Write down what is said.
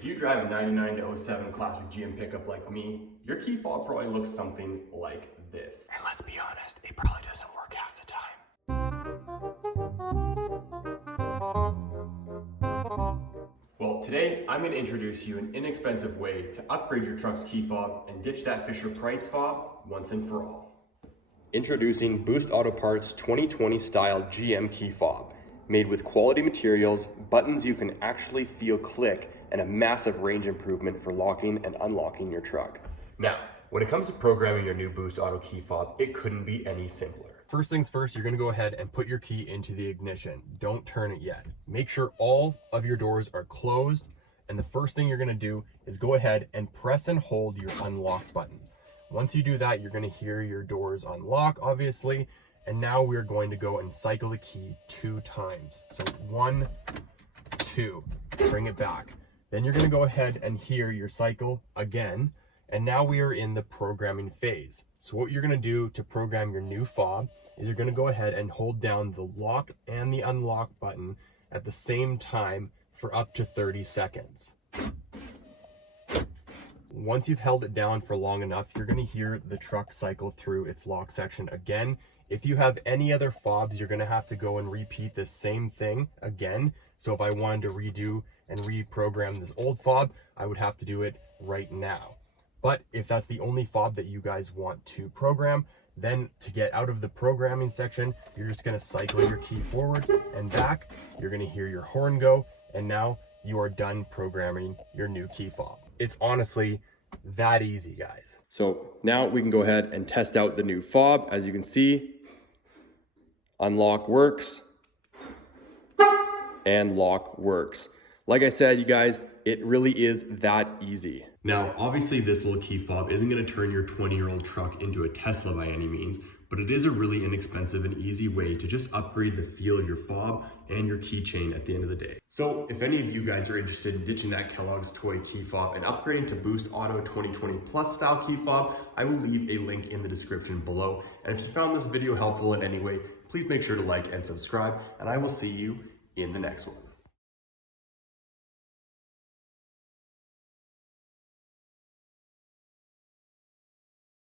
If you drive a 99 to 07 classic GM pickup like me, your key fob probably looks something like this. And let's be honest, it probably doesn't work half the time. Well, today I'm going to introduce you an inexpensive way to upgrade your truck's key fob and ditch that Fisher-Price fob once and for all. Introducing Boost Auto Parts 2020 style GM key fob. Made with quality materials, buttons you can actually feel click, and a massive range improvement for locking and unlocking your truck. Now, when it comes to programming your new Boost Auto key fob, it couldn't be any simpler. First things first, you're gonna go ahead and put your key into the ignition. Don't turn it yet. Make sure all of your doors are closed, and the first thing you're gonna do is go ahead and press and hold your unlock button. Once you do that, you're gonna hear your doors unlock, obviously, and now we're going to go and cycle the key 2 times. So 1, 2, bring it back. Then you're gonna go ahead and hear your cycle again, and now we are in the programming phase. So what you're gonna do to program your new fob is you're gonna go ahead and hold down the lock and the unlock button at the same time for up to 30 seconds. Once you've held it down for long enough, you're gonna hear the truck cycle through its lock section again. If you have any other fobs, you're gonna have to go and repeat the same thing again. So if I wanted to redo and reprogram this old fob, I would have to do it right now. But if that's the only fob that you guys want to program, then to get out of the programming section, you're just gonna cycle your key forward and back. You're gonna hear your horn go, and now you are done programming your new key fob. It's honestly that easy, guys. So now we can go ahead and test out the new fob. As you can see, unlock works and lock works. Like I said, you guys, it really is that easy. Now, obviously this little key fob isn't gonna turn your 20-year-old truck into a Tesla by any means, but it is a really inexpensive and easy way to just upgrade the feel of your fob and your keychain at the end of the day. So if any of you guys are interested in ditching that Kellogg's toy key fob and upgrading to Boost Auto 2020 Plus style key fob, I will leave a link in the description below. And if you found this video helpful in any way, please make sure to like and subscribe, and I will see you in the next one.